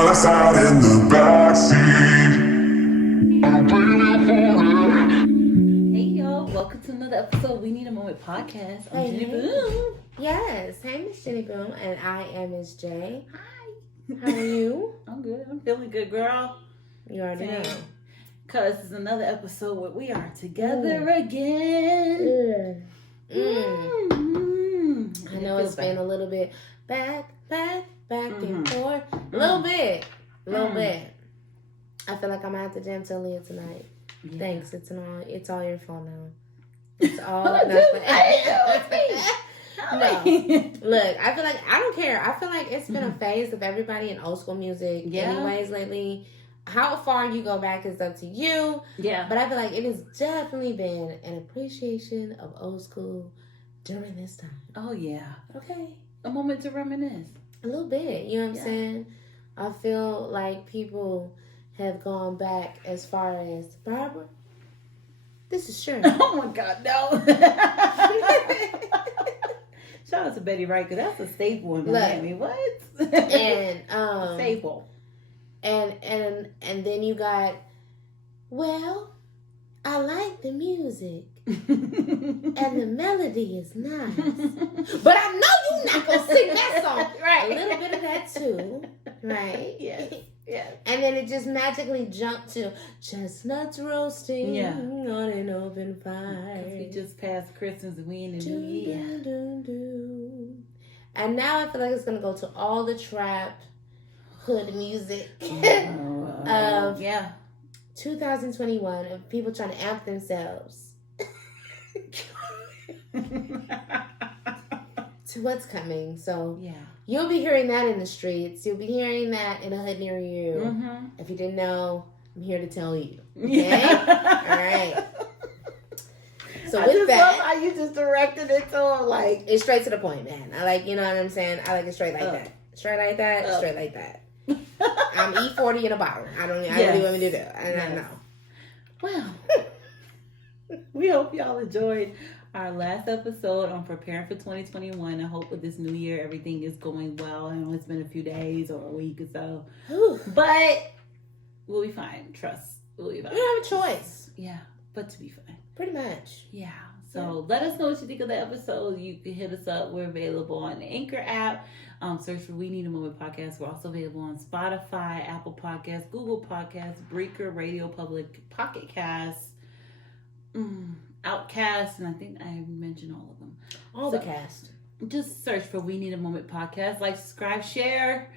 fuss out in the backseat. Hey y'all, welcome to another episode We Need a Moment podcast. I'm Jenny Boom. Yes, hey Miss Jenny Boom, and I am Miss J. Hi. How are you? I'm good. I'm feeling good, girl. You already know. Because it's another episode where we are together again. I know it's been a little bit back and forth. A little bit. I feel like I'm at the gym till Leah tonight. Yeah. Thanks. It's all your fault now. It's all No. Look, I feel like I don't care. I feel like it's been a phase of everybody in old school music anyways lately. How far you go back is up to you. Yeah. But I feel like it has definitely been an appreciation of old school during this time. Oh, yeah. Okay. A moment to reminisce. A little bit. You know what I'm saying? I feel like people have gone back as far as, Barbara, this is sure. Oh, my God, no. Shout out to Betty Wright, because that's a staple in Miami. What? And, staple. And then you got, well, I like the music. And the melody is nice. But I know you're not going to sing that song. Right. A little bit of that too. Right? Yes. Yes. And then it just magically jumped to chestnuts roasting on an open fire. Because we just passed Christmas and we in the new year. And now I feel like it's going to go to all the trap hood music of 2021 of people trying to amp themselves to what's coming. So you'll be hearing that in the streets. You'll be hearing that in a hood near you. Mm-hmm. If you didn't know, I'm here to tell you. Okay? All right. So with that, love how you just directed it to like it's straight to the point, man. I like, you know what I'm saying? I like it straight like that. Straight like that. Straight like that. I'm E40 in a bottle. I don't really want me to do it. I don't know. Well, we hope y'all enjoyed our last episode on preparing for 2021. I hope with this new year everything is going well. I know it's been a few days or a week or so. But we'll be fine. Trust. We'll be fine. We don't have a choice. Yeah, but to be fine. Pretty much. Yeah. So let us know what you think of the episode. You can hit us up. We're available on the Anchor app. Search for We Need a Moment Podcast. We're also available on Spotify, Apple Podcasts, Google Podcasts, Breaker, RadioPublic, PocketCasts, Outcast, and I think I mentioned all of them. All the cast. Just search for We Need a Moment Podcast. Like, subscribe, share.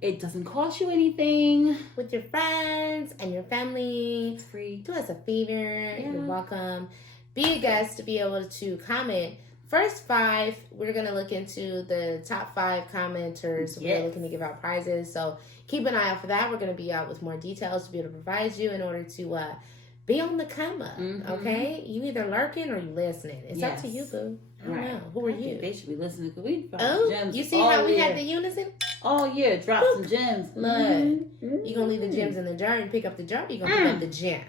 It doesn't cost you anything. With your friends and your family. It's free. Do us a favor. Yeah. You're welcome. Be a guest to be able to comment. First 5, we're going to look into the top 5 commenters. We're looking to give out prizes. So keep an eye out for that. We're going to be out with more details to be able to provide you in order to be on the come up. Okay? You either lurking or you listening. It's up to you, boo. I don't know. Who are you? They should be listening because we gems. You see how we had the unison? Oh, yeah. Drop some gems. Look. You're going to leave the gems in the jar and pick up the jar. You're going to pick up the gem.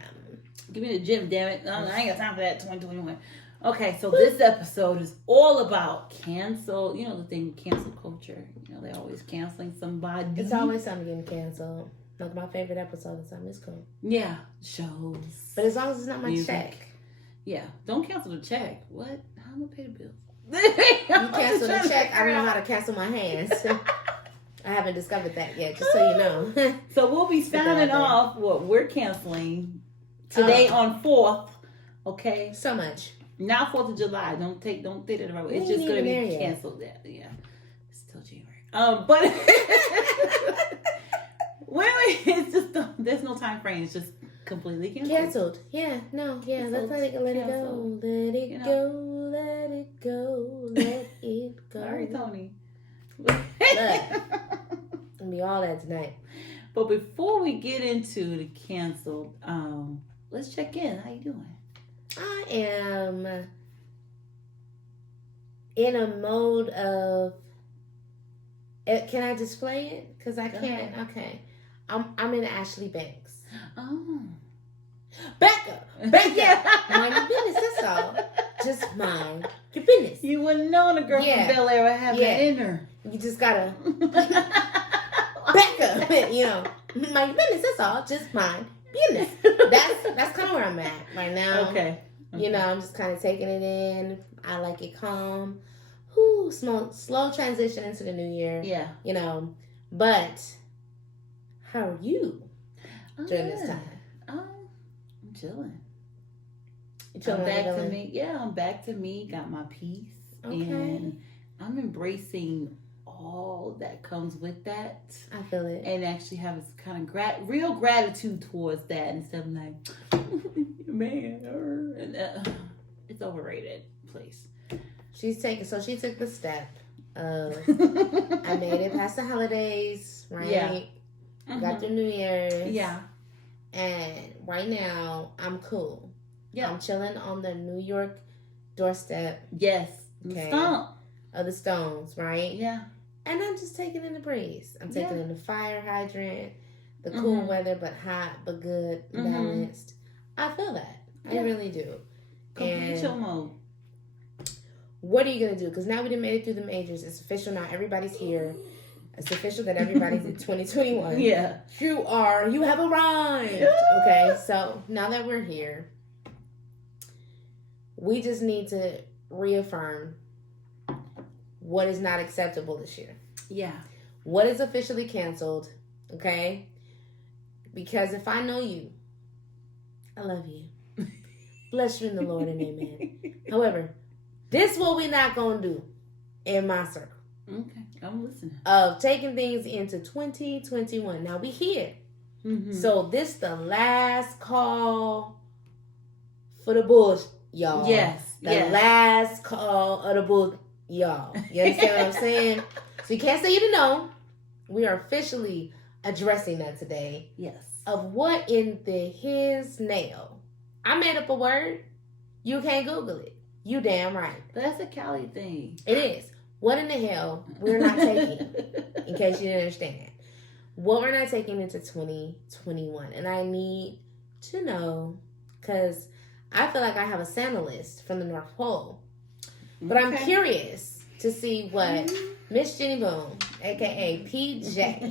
Give me the gem, damn it. I ain't got time for that 2021. Okay, so this episode is all about cancel. You know the thing, cancel culture. You know, they're always canceling somebody. It's always something getting canceled. Like my favorite episode is something. It's cool. Yeah, shows. But as long as it's not my check. Yeah, don't cancel the check. What? How am I pay the bill? You cancel the check. I don't know how to cancel my hands. I haven't discovered that yet, just so you know. So we'll be sounding off what we're canceling today on 4th. Okay? So much. Not 4th of July. Don't take it the right way. It's just going to be canceled. Yeah. It's still January. But it's just there's no time frame. It's just completely canceled. Yeah. No. Yeah. Let's let it go. Let it go. Let it go. Let it go. Let it go. Sorry, Tony. Look, it'll be all that tonight. But before we get into the canceled, let's check in. How you doing? I am in a mode of. Can I display it? Because I can't. Okay, I'm in Ashley Banks. Oh, Becca, mind your business. That's all. Just mind your business. You wouldn't know the girl from Bel Air would have that in her. You just gotta. Becca. You know, my business. That's all. Just mind business. That's kind of where I'm at right now. Okay. You know, I'm just kind of taking it in. I like it calm. Whoo, slow transition into the new year. Yeah. You know, but how are you during this time? I'm chilling. You chilling? I'm back to me. Yeah, I'm back to me. Got my peace. Okay. And I'm embracing all that comes with that. I feel it. And actually have this kind of real gratitude towards that instead of like, man, and, it's overrated, please. She took the step of I made it past the holidays, right? Yeah. Got through New Year's. Yeah. And right now I'm cool. Yeah. I'm chilling on the New York doorstep. Yes. Okay. Stomp. Of the Stones, right? Yeah. And I'm just taking in the breeze. I'm taking in the fire hydrant, the Mm-hmm. cool weather, but hot, but good, balanced. I feel that. I really do. Complete chill mode. What are you going to do? Because now we done made it through the majors. It's official now. Everybody's here. It's official that everybody's in 2021. Yeah. You have arrived. Okay, so now that we're here, we just need to reaffirm what is not acceptable this year. Yeah. What is officially canceled, okay? Because if I know you, I love you. Bless you in the Lord and amen. However, this is what we're not going to do in my circle. Okay, I'm listening. Of taking things into 2021. Now we here. Mm-hmm. So this the last call for the bullshit, y'all. Yes. The last call of the bull, y'all. You understand what I'm saying? So you can't say you didn't know. We are officially addressing that today. Yes. Of what in the his nail. I made up a word. You can't Google it. You damn right. But that's a Cali thing. It is. What in the hell we're not taking, in case you didn't understand. What we're not taking into 2021. And I need to know, because I feel like I have a Santa list from the North Pole. But I'm curious to see what Miss Jenny Boom, a.k.a. PJ.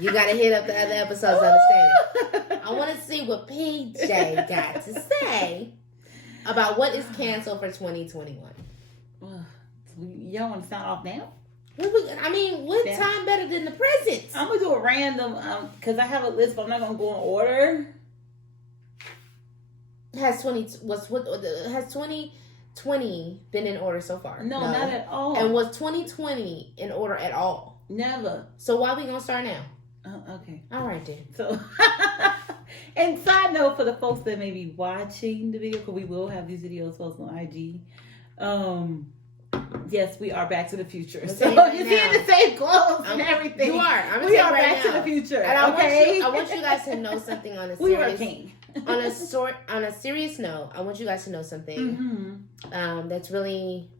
You got to hit up the other episodes to understand it. I want to see what PJ got to say about what is canceled for 2021. Y'all want to sound off now? What time better than the present? I'm going to do a random, because I have a list, but I'm not going to go in order. Has 2020 been in order so far? No, not at all. And was 2020 in order at all? Never. So why we gonna start now? Okay. All right then. So, and side note for the folks that may be watching the video, because we will have these videos posted on IG. Yes, we are Back to the Future. So you see the same clothes and everything. You are. We are Back to the Future. And I want you guys to know something on a serious. We are king. on a serious note, I want you guys to know something that's really,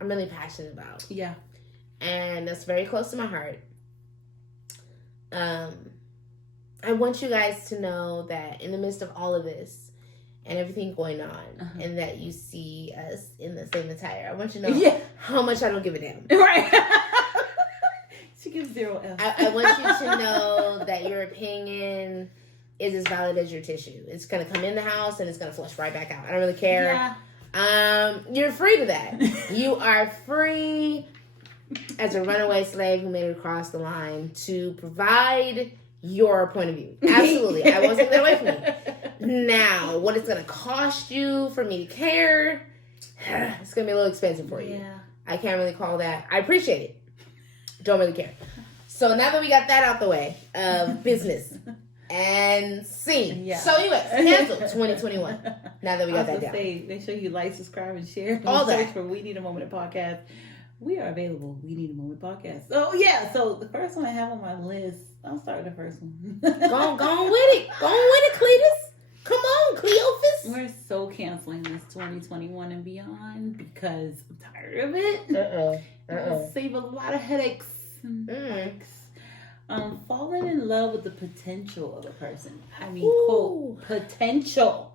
I'm really passionate about. Yeah. And that's very close to my heart. I want you guys to know that in the midst of all of this and everything going on, and that you see us in the same attire, I want you to know how much I don't give a damn. Right. She gives 0 F. I want you to know that your opinion is as valid as your tissue. It's going to come in the house and it's going to flush right back out. I don't really care. Yeah. You're free to that. You are free as a runaway slave who made it across the line to provide your point of view. Absolutely. I won't take that away from you. Now, what it's going to cost you for me to care, it's going to be a little expensive for you. Yeah. I can't really call that. I appreciate it. Don't really care. So now that we got that out the way of business and scene. Yeah. So anyways, canceled 2021. Now that we got that down. Make sure you like, subscribe, and share. All that. Search for We Need a Moment podcast. We are available. We Need a Moment podcast. So yeah. So the first one I have on my list. I'll start with the first one. Go on with it. Go on with it, Cletus. Come on, Cleophas. We're so canceling this 2021 and beyond because I'm tired of it. It'll save a lot of headaches. Falling in love with the potential of a person. I mean, quote, potential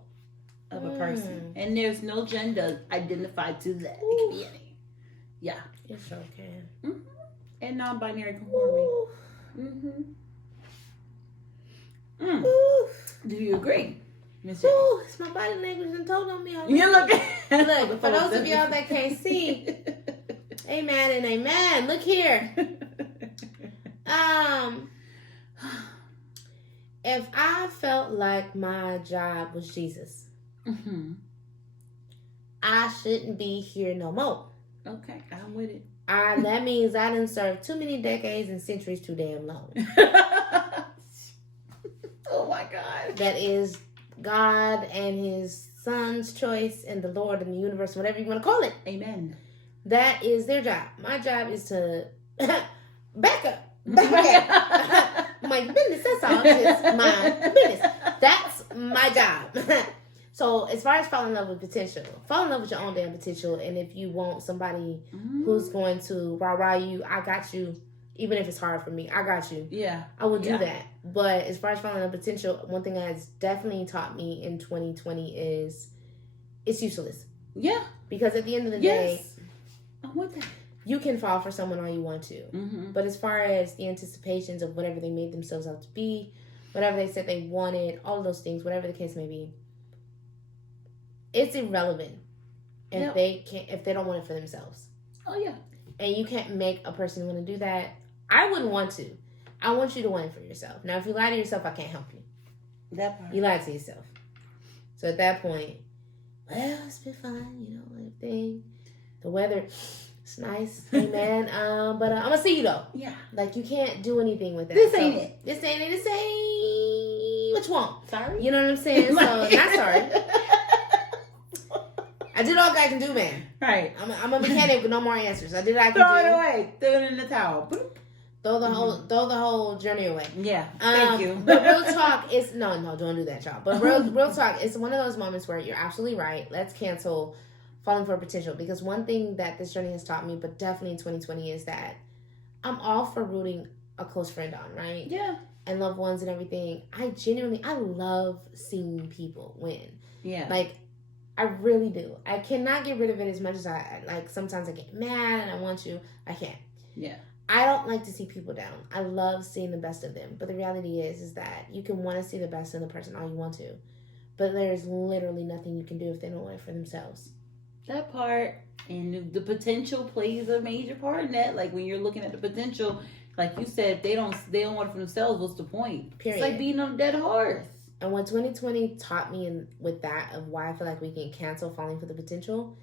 of a person. And there's no gender identified to that. It can be any. Yeah. It sure can. and non-binary conforming. Mm. Do you agree, Miss J? Ooh, it's my body language and told on me already. You look. Look, for those of y'all that can't see, amen and amen. Look here. If I felt like my job was Jesus, I shouldn't be here no more. Okay, I'm with it. That means I didn't serve too many decades and centuries too damn long. Oh my God. That is God and His Son's choice and the Lord and the universe, whatever you want to call it. Amen. That is their job. My job is to back up. My business, that's all. It's my business. That's my job. So as far as falling in love with potential, fall in love with your own damn potential. And if you want somebody who's going to rah-rah you, I got you. Even if it's hard for me, I got you. Yeah. I will do that. But as far as falling in love with potential, one thing that has definitely taught me in 2020 is it's useless. Yeah. Because at the end of the day, I want that. You can fall for someone all you want to. But as far as the anticipations of whatever they made themselves out to be, whatever they said they wanted, all of those things, whatever the case may be, it's irrelevant if they don't want it for themselves. Oh yeah. And you can't make a person want to do that. I wouldn't want to. I want you to want it for yourself. Now, if you lie to yourself, I can't help you. That part. You lied to yourself. So at that point, well, it's been fun, you know, everything. The weather, it's nice, amen. But I'm gonna see you though. Yeah. Like you can't do anything with that. This ain't it. This ain't it. This ain't what you want. Sorry. You know what I'm saying? So not sorry. I did all I can do, man. Right. I'm a mechanic with no more answers. I did all I can do. Throw it away. Throw it in the towel. Boop. Throw the whole journey away. Yeah. Thank you. But real talk is no, don't do that, y'all. But real talk, it's one of those moments where you're absolutely right. Let's cancel falling for potential, because one thing that this journey has taught me, but definitely in 2020, is that I'm all for rooting a close friend on, right? Yeah. And loved ones and everything. I love seeing people win. Yeah. Like, I really do. I cannot get rid of it as much as I like. Sometimes I get mad and I want to. I can't. Yeah. I don't like to see people down. I love seeing the best of them. But the reality is that you can want to see the best in the person all you want to. But there's literally nothing you can do if they don't want it for themselves. That part. And the potential plays a major part in that. Like when you're looking at the potential, like you said, if they don't want it for themselves, what's the point? Period. It's like beating on a dead horse. And what 2020 taught me with that, of why I feel like we can cancel falling for the potential,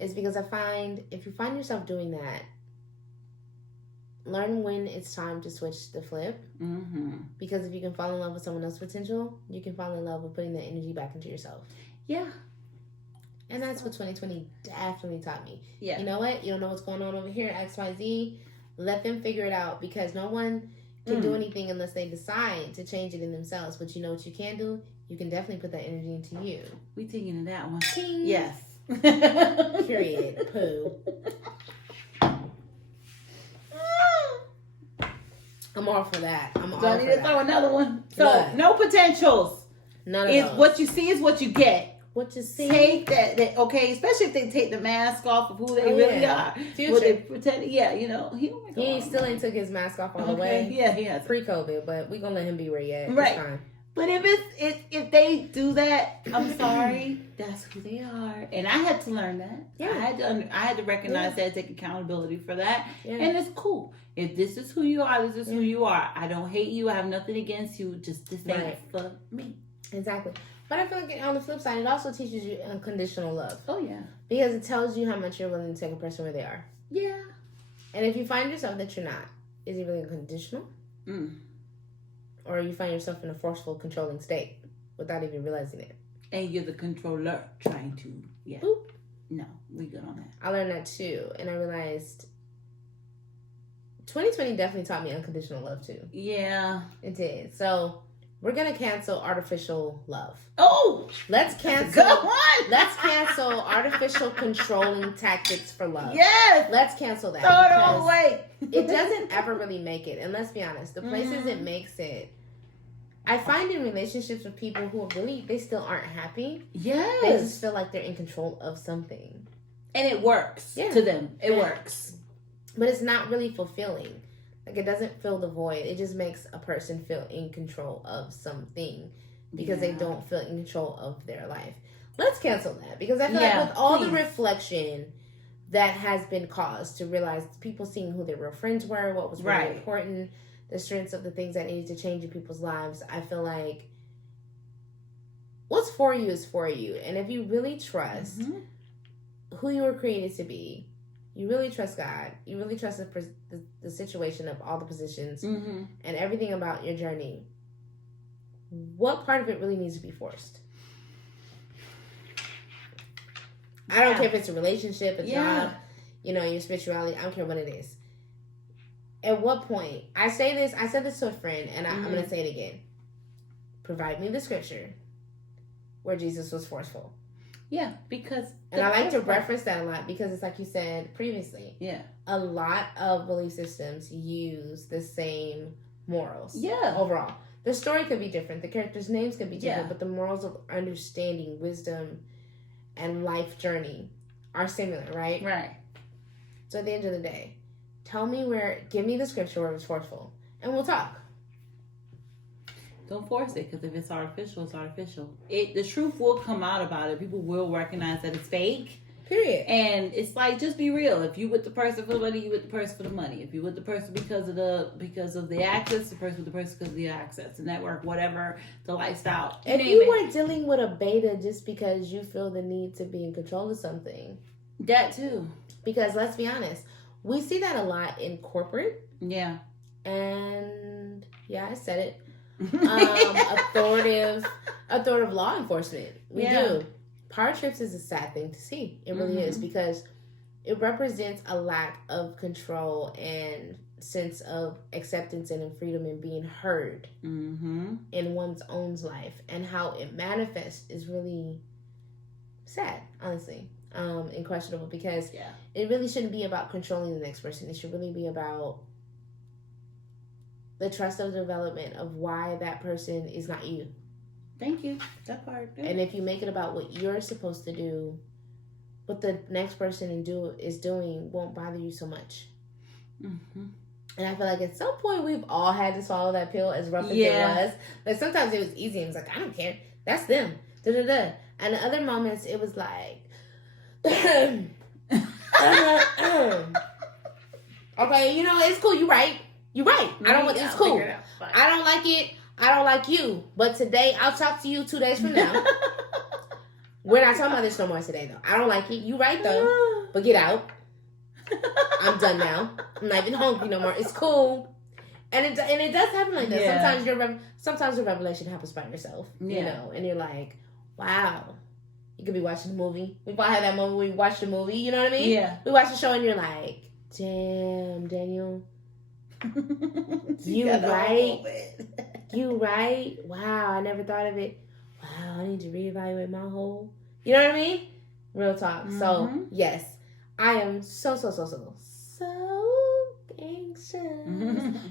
is because I find if you find yourself doing that, learn when it's time to switch the flip. Because if you can fall in love with someone else's potential, you can fall in love with putting that energy back into yourself. Yeah. And that's what 2020 definitely taught me. Yeah. You know what? You don't know what's going on over here at XYZ. Let them figure it out, because no one can do anything unless they decide to change it in themselves. But you know what you can do? You can definitely put that energy into you. We taking into that one. Ting. Yes. Period. Poo. I'm all for that. I'm all for that. So I need to throw another one. So no potentials. None of those. What you see is what you get. What you see. Take that, okay, especially if they take the mask off of who they really are. Future. What they pretend, you know. He still ain't took his mask off all the way. Yeah, he has. Pre-COVID, but we gonna let him be where he at. Right. It's fine. But if they do that, I'm sorry, that's who they are, and I had to learn that. Yeah. I had to recognize that, take accountability for that, and it's cool. If this is who you are, this is who you are. I don't hate you. I have nothing against you. Just this ain't for me. Exactly. But I feel like on the flip side, it also teaches you unconditional love. Oh yeah. Because it tells you how much you're willing to take a person where they are. Yeah. And if you find yourself that you're not, is it really unconditional? Or you find yourself in a forceful, controlling state without even realizing it. And you're the controller trying to, Boop. No, we good on that. I learned that too. And I realized 2020 definitely taught me unconditional love too. Yeah. It did. So we're going to cancel artificial love. Oh! Let's cancel. Good one! Let's cancel artificial controlling tactics for love. Yes! Let's cancel that. Throw it all away. It doesn't ever really make it. And let's be honest, the places it makes it, I find in relationships with people who really, they still aren't happy. Yes. They just feel like they're in control of something. And it works to them. It works. but it's not really fulfilling. Like, it doesn't fill the void. It just makes a person feel in control of something because they don't feel in control of their life. Let's cancel that, because I feel like with all the reflection that has been caused to realize people seeing who their real friends were, what was really important, the strengths of the things that needed to change in people's lives, I feel like what's for you is for you. And if you really trust who you were created to be, you really trust God, you really trust the situation of all the positions and everything about your journey, what part of it really needs to be forced? I don't care if it's a relationship, a job, your spirituality. I don't care what it is. At what point? I said this to a friend, and I'm going to say it again. Provide me the scripture where Jesus was forceful. Yeah, because... And I like to reference that a lot because it's like you said previously. Yeah. A lot of belief systems use the same morals. Yeah. Overall. The story could be different. The characters' names could be different. But the morals of understanding, wisdom, and life journey are similar, right? Right. So at the end of the day, give me the scripture where it was forceful, and we'll talk. Don't force it, because if it's artificial, it's artificial. The truth will come out about it. People will recognize that it's fake. Period. And it's like, just be real. If you with the person for the money, you with the person for the money. If you with the person because of the access, the person with the person because of the access, the network, whatever, the lifestyle. If you were dealing with a beta just because you feel the need to be in control of something. That too. Because let's be honest, we see that a lot in corporate. Yeah. And I said it. Authoritative law enforcement. We do. Power trips is a sad thing to see. It really is, because it represents a lack of control and sense of acceptance and freedom and being heard in one's own life. And how it manifests is really sad, honestly, and questionable, because it really shouldn't be about controlling the next person. It should really be about the trust of development of why that person is not you. Thank you. That part. Yeah. And if you make it about what you're supposed to do, what the next person is doing won't bother you so much. And I feel like at some point we've all had to swallow that pill, as rough as it was. Like, sometimes it was easy and it was like, I don't care. That's them. Da-da-da. And in other moments it was like, okay, it's cool. You're right. It's cool. I don't like it. I don't like you. But today, I'll talk to you 2 days from now. We're not talking about this no more today, though. I don't like it. You right, though. But get out. I'm done now. I'm not even hungry no more. It's cool. And it does happen like that. Yeah. Sometimes your revelation happens by yourself. You know, and you're like, wow. You could be watching a movie. We probably had that moment where we watched a movie. You know what I mean? Yeah. We watched a show and you're like, damn, Daniel. You right? You right? Wow, I never thought of it. Wow, I need to reevaluate my whole. You know what I mean? Real talk. So yes, I am so anxious.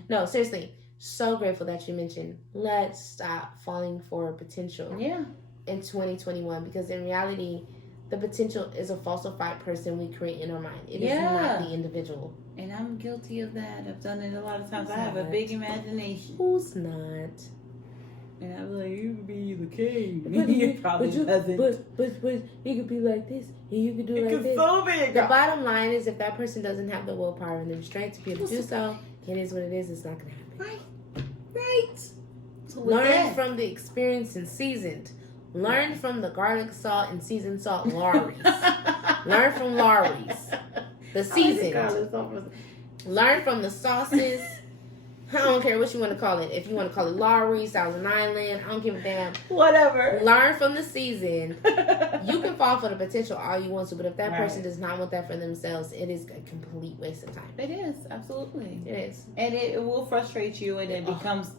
No, seriously, so grateful that you mentioned let's stop falling for potential. Yeah. In 2021, because in reality, the potential is a falsified person we create in our mind. It is not the individual. And I'm guilty of that. I've done it a lot of times. I have a big imagination. Who's not? And I'm like, you could be the king. You probably doesn't. But you could be like this. And you could do like this. So big. The bottom line is, if that person doesn't have the willpower and the strength to be able to do so, it is what it is. It's not going to happen. Right. So learn from the experienced and seasoned. Learn from the garlic salt and seasoned salt Lawry's. Learn from Lawry's. The seasoned. Learn from the sauces. I don't care what you want to call it. If you want to call it Lawry's, Thousand Island, I don't give a damn. Whatever. Learn from the seasoned. You can fall for the potential all you want to, but if that person does not want that for themselves, it is a complete waste of time. It is. Absolutely. It is. And it will frustrate you, and it becomes...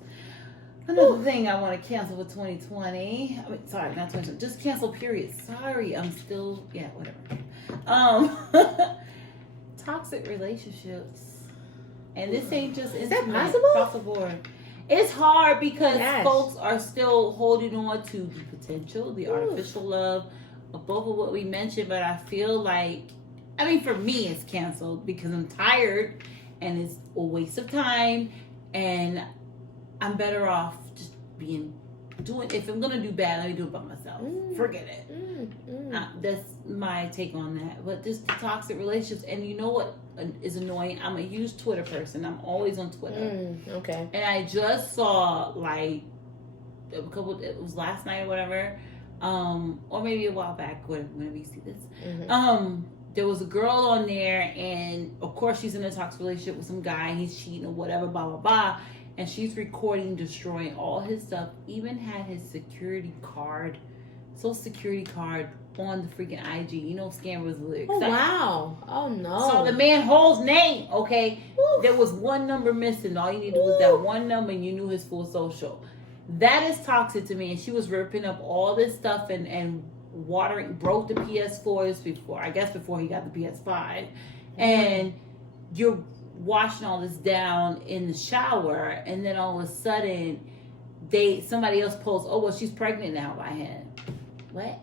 Another thing I want to cancel for 2020. I mean, sorry, not 2020. Just cancel, period. Sorry, I'm still... Yeah, whatever. Toxic relationships. And this ain't just... Is that possible? Across the board. It's hard because folks are still holding on to the potential, the artificial love of both of what we mentioned. But I feel like I mean, for me, it's canceled because I'm tired and it's a waste of time, and I'm better off just doing. If I'm gonna do bad, let me do it by myself. Forget it. That's my take on that. But just the toxic relationships, and you know what is annoying? I'm a huge Twitter person. I'm always on Twitter. Okay. And I just saw like a couple. It was last night or whatever, or maybe a while back. Whenever you see this, there was a girl on there, and of course she's in a toxic relationship with some guy. He's cheating or whatever, blah blah blah. And she's recording, destroying all his stuff. Even had his social security card on the freaking IG. You know, scammers lyrics. Oh, wow. Oh, no. So the man whole name, okay? Oof. There was one number missing. All you needed was that one number, and you knew his full social. That is toxic to me. And she was ripping up all this stuff and broke the PS4s before he got the PS5. And you're washing all this down in the shower, and then all of a sudden somebody else posts, oh well, she's pregnant now by him. What?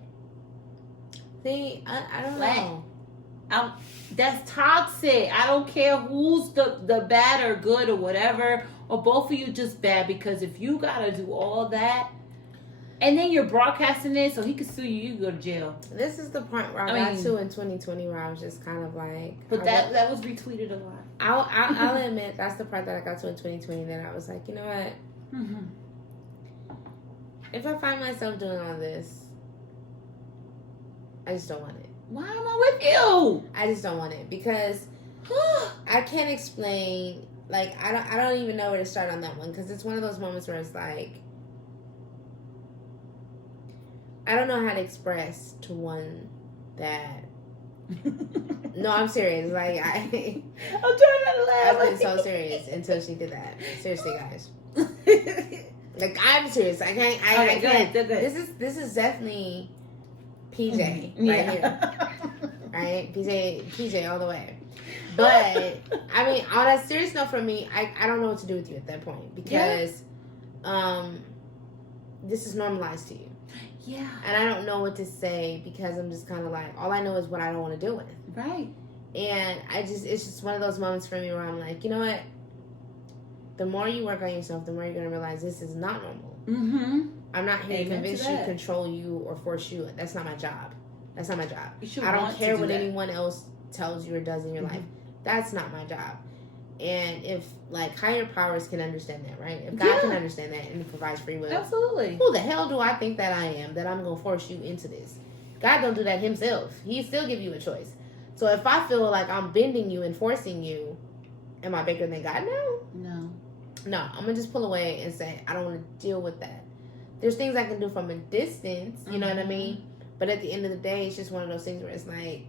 See, I don't know. That's toxic. I don't care who's the bad or good or whatever, or both of you just bad, because if you gotta do all that and then you're broadcasting it so he can sue you, you go to jail. This is the point where I got to in 2020 where I was just kind of like... But that was retweeted a lot. I'll admit, that's the part that I got to in 2020, that I was like, you know what? If I find myself doing all this, I just don't want it. Why am I with you? I just don't want it, because I can't explain, like, I don't even know where to start on that one, because it's one of those moments where it's like, I don't know how to express to one that... No, I'm serious. Like, I'm trying not to laugh. I've been so serious until she did that. Seriously, guys. Like, I'm serious. I can't. This is definitely PJ right here. Right? PJ all the way. But, I mean, on a serious note, for me, I don't know what to do with you at that point, because this is normalized to you. Yeah. And I don't know what to say, because I'm just kind of like, all I know is what I don't want to deal with. Right. And it's just one of those moments for me where I'm like, you know what? The more you work on yourself, the more you're going to realize this is not normal. I'm not here to convince you, control you, or force you. That's not my job. That's not my job. I don't care what anyone else tells you or does in your life. That's not my job. And if, like, higher powers can understand that, right? If God can understand that and provides free will. Absolutely. Who the hell do I think that I am, that I'm going to force you into this? God don't do that himself. He still give you a choice. So if I feel like I'm bending you and forcing you, am I bigger than God? No. I'm going to just pull away and say, I don't want to deal with that. There's things I can do from a distance, you know what I mean? But at the end of the day, it's just one of those things where it's like,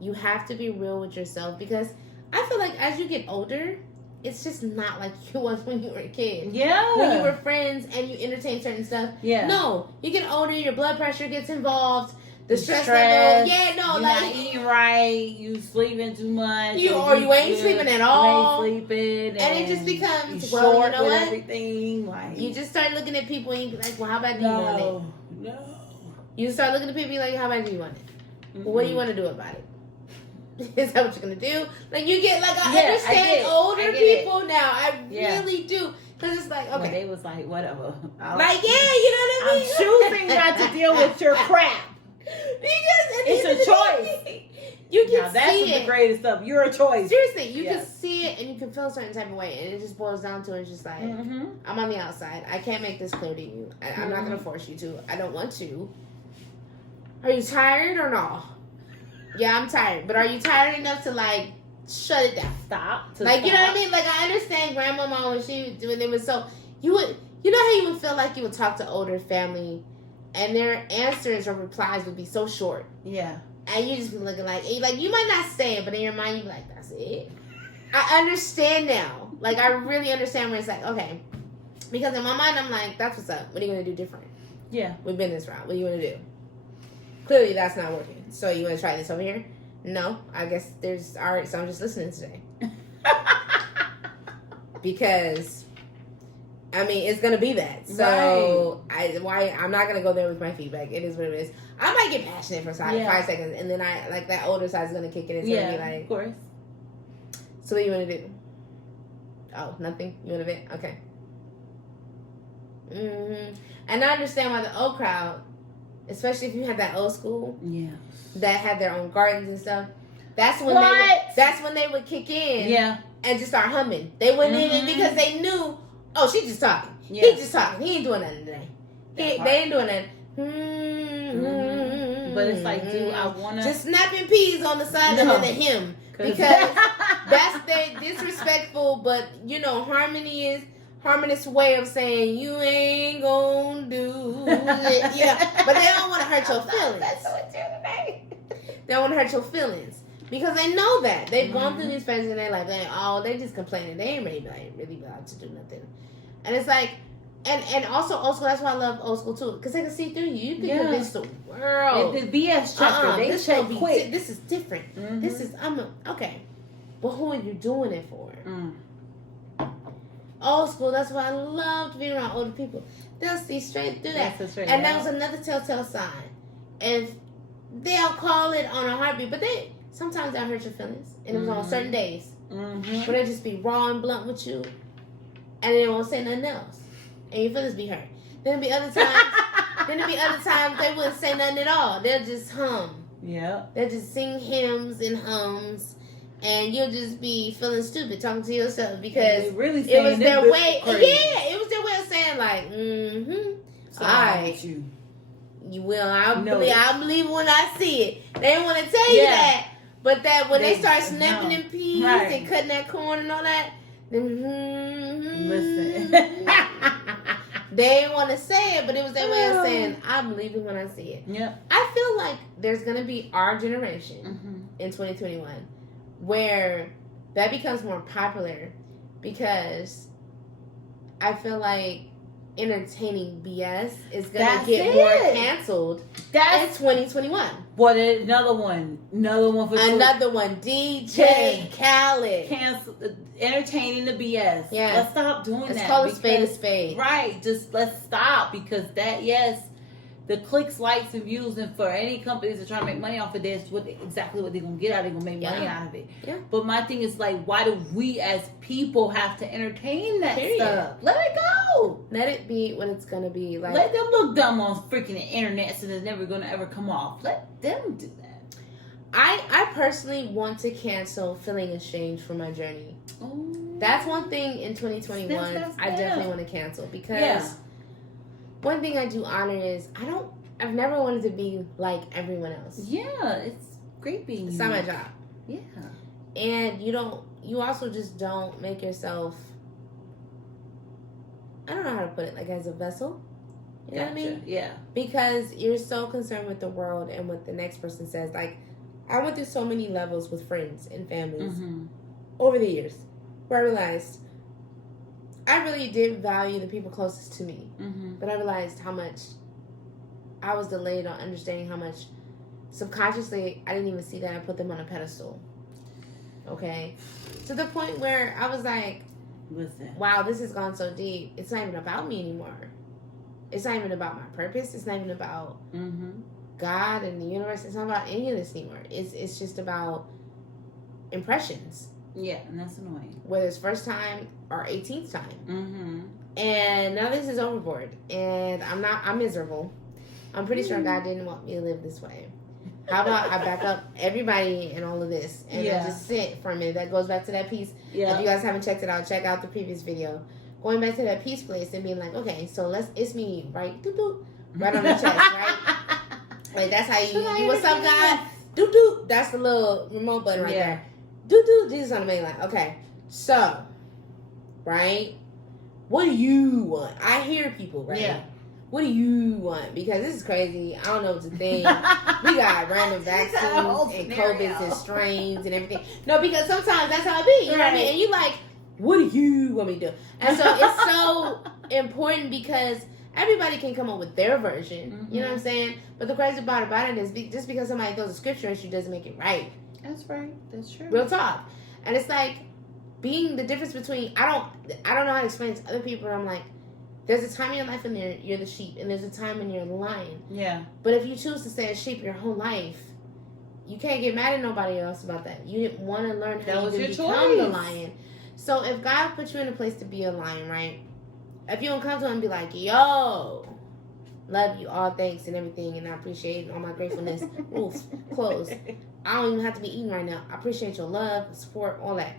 you have to be real with yourself, because I feel like as you get older, it's just not like you was when you were a kid. Yeah. When you were friends and you entertained certain stuff. Yeah. No, you get older, your blood pressure gets involved, the stress level. Yeah, no, you're like not eating right, you sleeping too much. You ain't sleeping at all. You ain't sleeping, and it just becomes, you know what? Everything. Like, you just start looking at people and you be like, well, how bad do you want it? No. You start looking at people and you're like, how bad do you want it? Well, what do you want to do about it? Is that what you're gonna do? Like, you get, like, I understand older people now. I really do. Because it's like, okay. Well, they was like, whatever. You know what I mean? I'm choosing not to deal with your crap. Because it's a choice. You can that's see the greatest stuff. You're a choice. Seriously, you can see it and you can feel a certain type of way. And it just boils down to, it's just like, I'm on the outside. I can't make this clear to you. I'm not going to force you to. I don't want to. Are you tired or no? Yeah, I'm tired. But are you tired enough to, like, shut it down? Stop. You know what I mean? Like, I understand grandmama when it was so... You know how you would feel like you would talk to older family and their answers or replies would be so short? Yeah. And you just be looking like, you might not say it, but in your mind, you be like, that's it. I understand now. Like, I really understand where it's like, okay. Because in my mind, I'm like, that's what's up. What are you going to do different? Yeah. We've been this route. What are you going to do? Clearly, that's not working. So, you want to try this over here? No. I guess all right, so I'm just listening today. Because I mean, it's gonna be that. So I'm not gonna go there with my feedback. It is what it is. I might get passionate for 5 seconds, and then I like that older side is gonna kick in. It's gonna be like, of course. So what do you want to do? Oh, nothing. You want to vent? Okay. And I understand why the old crowd, especially if you had that old school, that had their own gardens and stuff. That's when they would kick in, and just start humming. They went in because they knew. Oh, she just talking. He just talking. He ain't doing nothing today. They ain't doing nothing. But it's like, I want to just snapping peas on the side of the hymn because that's the disrespectful. But harmonious way of saying you ain't gonna do it. But they don't want to hurt your feelings. That's what you're today. They don't want to hurt your feelings. Because they know that. They've gone through these phases and they're like, they just complaining. They ain't really allowed to do nothing. And it's like, and also old school, that's why I love old school too. Because they can see through you. You can convince the world. The BS checker, they check quick. This is different. This is, okay. But who are you doing it for? Old school, that's why I loved being around older people. They'll see straight through that. And that was another telltale sign. And they'll call it on a heartbeat, but sometimes they'll hurt your feelings. And it was on certain days. Where they'll just be raw and blunt with you. And they won't say nothing else. And your feelings be hurt. Then there'll be other times they wouldn't say nothing at all. They'll just hum. Yeah. They'll just sing hymns and hums. And you'll just be feeling stupid talking to yourself because it was their way. It was their way of saying like, all right. You will. I believe when I see it. They didn't want to tell you that. But that when they start snapping them peas and cutting that corn and all that, listen. They didn't want to say it, but it was their way of saying, I believe it when I see it. Yeah. I feel like there's going to be our generation in 2021 where that becomes more popular because I feel like entertaining BS is going to get more canceled in 2021. What another one for another one. DJ Khaled entertaining the BS. Yeah, let's stop doing that. Let's call a spade a spade. Right, just let's stop because the clicks, likes, and views, and for any companies that try to make money off of this, exactly what they're gonna get out of it. They're gonna make money out of it. Yeah. But my thing is like, why do we as people have to entertain that stuff? Let it go. Let it be what it's gonna be. Like, let them look dumb on freaking the internet, so it's never gonna ever come off. Let them do that. I personally want to cancel feeling ashamed for my journey. Oh. That's one thing in 2021 I definitely want to cancel because. One thing I do honor is I've never wanted to be like everyone else. Yeah, it's great being It's not my job. Yeah. And you also just don't make yourself, I don't know how to put it, like as a vessel. You know what I mean? Yeah. Because you're so concerned with the world and what the next person says. Like, I went through so many levels with friends and families over the years where I realized I really did value the people closest to me. But I realized how much I was delayed on understanding how much subconsciously I didn't even see that I put them on a pedestal. Okay? To the point where I was like, listen, wow, this has gone so deep. It's not even about me anymore. It's not even about my purpose. It's not even about God and the universe. It's not about any of this anymore. It's just about impressions. Yeah, and that's annoying. Whether it's first time or 18th time. And now this is overboard. And I'm miserable. I'm pretty sure God didn't want me to live this way. How about I back up everybody and all of this and I just sit for a minute. That goes back to that piece. If you guys haven't checked it out, check out the previous video. Going back to that peace place and being like, okay, so it's me, right? Doo-doo. Right on the chest, right? Like that's how you what's up, God? Doo-doo. That's the little remote button right there. Do Jesus on the main line. Okay, so, right? What do you want? I hear people, right? Yeah. What do you want? Because this is crazy. I don't know what to think. We got random vaccines and COVIDs and strains and everything. No, because sometimes that's how it be. You know what I mean? And you like, what do you want me to do? And so it's so important because everybody can come up with their version. You know what I'm saying? But the crazy part about it is just because somebody throws a scripture at you doesn't make it right. That's right. That's true. Real talk. And it's like being the difference between I don't know how to explain it to other people. I'm like, There's a time in your life when you're the sheep, and there's a time when you're the lion. Yeah. But if you choose to stay a sheep your whole life, you can't get mad at nobody else about that. You didn't want to learn how you become the lion. So if God put you in a place to be a lion, right? If you don't come to him and be like, yo, love you, all thanks and everything, and I appreciate all my gratefulness. Oof, close. I don't even have to be eating right now. I appreciate your love, support, all that.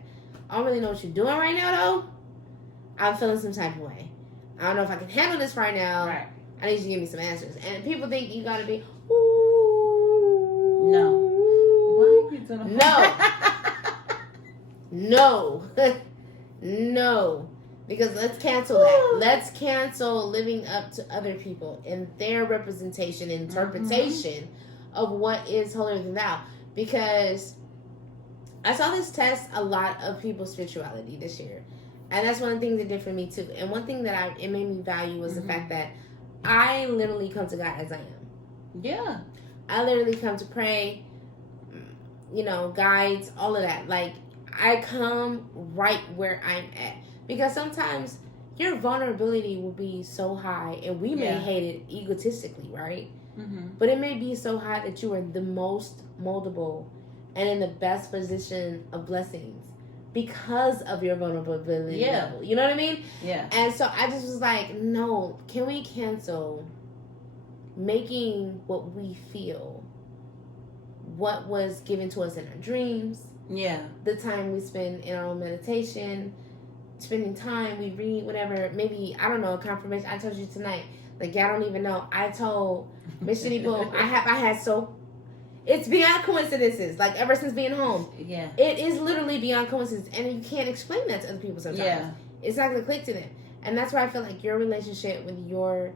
I don't really know what you're doing right now, though. I'm feeling some type of way. I don't know if I can handle this right now. Right. I need you to give me some answers. And people think you gotta be, ooh. No. Why are you doing No. No. Because let's cancel that. Let's cancel living up to other people and their representation and interpretation of what is holier than thou. Because I saw this test a lot of people's spirituality this year. And that's one of the things it did for me too. And one thing that it made me value was the fact that I literally come to God as I am. Yeah. I literally come to pray, guides, all of that. Like, I come right where I'm at. Because sometimes your vulnerability will be so high, and we may hate it egotistically, right? Mm-hmm. But it may be so high that you are the most moldable and in the best position of blessings because of your vulnerability level. You know what I mean? Yeah. And so I just was like, no, can we cancel making what we feel what was given to us in our dreams? Yeah. The time we spend in our own meditation, spending time, we read, whatever, maybe, I don't know, a confirmation. I told you tonight, like, y'all don't even know. I told Miss Shitty Boom, it's beyond coincidences, like, ever since being home. Yeah. It is literally beyond coincidence, and you can't explain that to other people sometimes. Yeah. It's not going to click to them. And that's why I feel like your relationship with your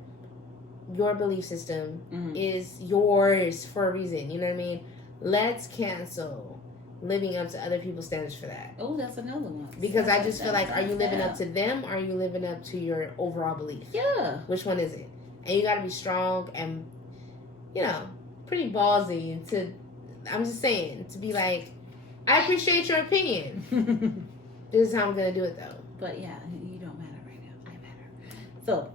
belief system is yours for a reason. You know what I mean? Let's cancel living up to other people's standards for that. Oh, that's another one. Because I just feel like, are you living up to them, or are you living up to your overall belief? Yeah. Which one is it? And you got to be strong and, pretty ballsy to, I'm just saying, to be like, I appreciate your opinion. This is how I'm going to do it, though. But yeah, you don't matter right now. I matter. So,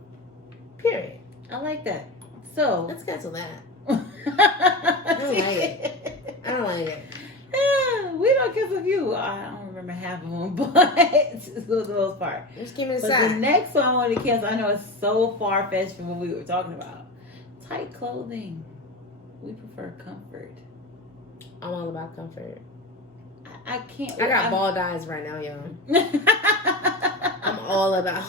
period. I like that. So, let's cancel that. I don't like it. I don't like it. We don't cancel you. I don't remember half of them, but it's the most part. Just give me a But sign. the next one I wanted to cancel, I know it's so far-fetched from what we were talking about. Tight clothing. We prefer comfort. I'm all about comfort. I can't. I got bald eyes right now, yo. I'm all about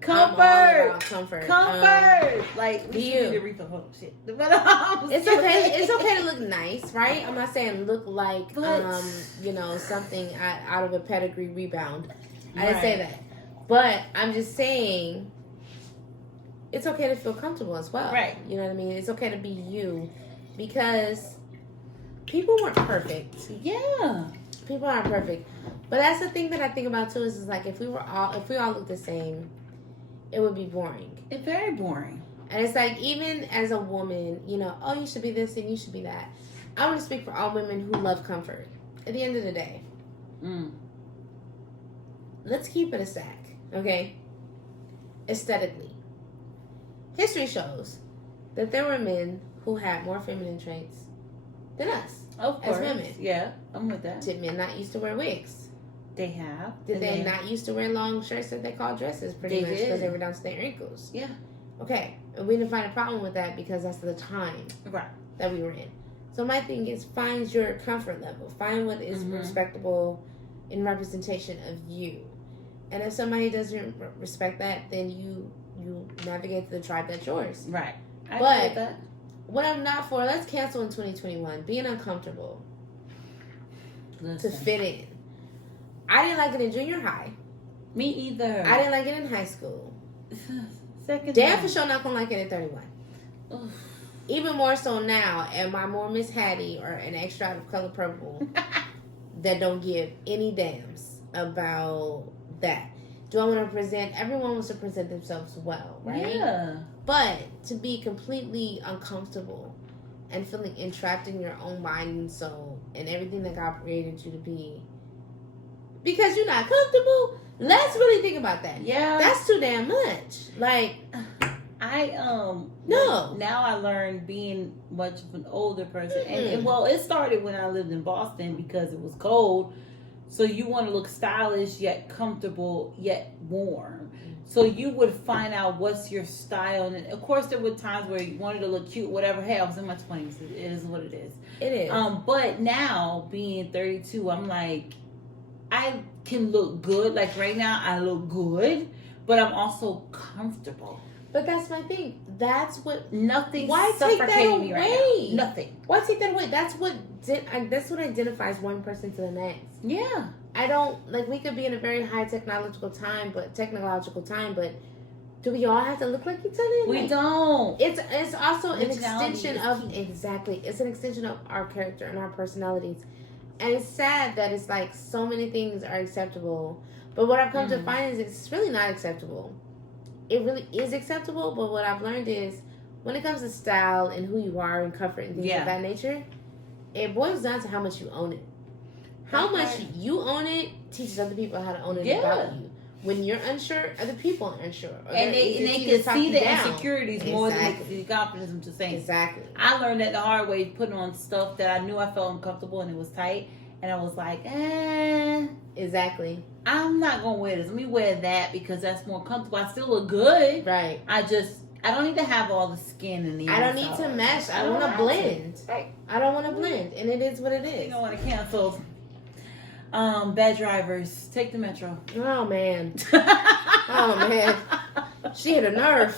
comfort. Comfort. Like, we need to read the whole shit. It's okay. It's okay to look nice, right? I'm not saying look like something out of a pedigree rebound. I didn't say that, but I'm just saying it's okay to feel comfortable as well. Right? You know what I mean? It's okay to be you, because people weren't perfect. Yeah, people aren't perfect. But that's the thing that I think about too. Is like if we all looked the same, it would be boring. It's very boring. And it's like, even as a woman, oh, you should be this and you should be that. I want to speak for all women who love comfort. At the end of the day, let's keep it a stack, okay? Aesthetically. History shows that there were men who had more feminine traits than us. Of course. As women. Yeah, I'm with that. Did men not used to wear wigs? They have. Did they not used to wear long shirts that they call dresses pretty much because they were down to their ankles? Yeah. Okay. And we didn't find a problem with that because that's the time that we were in. So my thing is, find your comfort level. Find what is respectable in representation of you. And if somebody doesn't respect that, then you navigate to the tribe that's yours. Right. I agree with that. What I'm not for, let's cancel in 2021. Being uncomfortable. To fit in. I didn't like it in junior high. Me either. I didn't like it in high school. Damn for sure not gonna like it at 31. Ugh. Even more so now, am I more Miss Hattie or an extra out of color purple that don't give any damns about that? Do I want to present? Everyone wants to present themselves well, right? Yeah. But to be completely uncomfortable and feeling entrapped in your own mind and soul and everything that God created you to be, because you're not comfortable, Let's really think about that. Yeah. That's too damn much. Like, no. Now I learned being much of an older person, and well, it started when I lived in Boston because it was cold. So you want to look stylish yet comfortable yet warm. So you would find out what's your style, and of course there were times where you wanted to look cute, whatever. Hey, I was in my 20s. It is what it is. It is. But now being 32, I'm like, I can look good. Like right now, I look good, but I'm also comfortable. But that's my thing. That's what nothing. Why take that away? Me right now. Nothing. Why take that away? That's what identifies one person to the next. Yeah. I don't like. We could be in a very high technological time, but do we all have to look like each other? We like, don't. It's also an extension of key. Exactly. It's an extension of our character and our personalities, and it's sad that it's like so many things are acceptable, but what I've come to find is it's really not acceptable. It really is acceptable, but what I've learned is when it comes to style and who you are and comfort and things of that nature, it boils down to how much you own it. How much you own it teaches other people how to own it about you. When you're unsure, other people are unsure. And they can see the insecurities more than the confidence. I'm just saying. Exactly. I learned that the hard way, putting on stuff that I knew I felt uncomfortable and it was tight. And I was like, Exactly. I'm not going to wear this. Let me wear that because that's more comfortable. I still look good. Right. I don't need to have all the skin and the I don't need to mesh. I want to blend. Right. I don't want to blend. And it is what it is. You don't want to cancel. Bad drivers. Take the metro. Oh, man. Oh, man. She hit a nerve.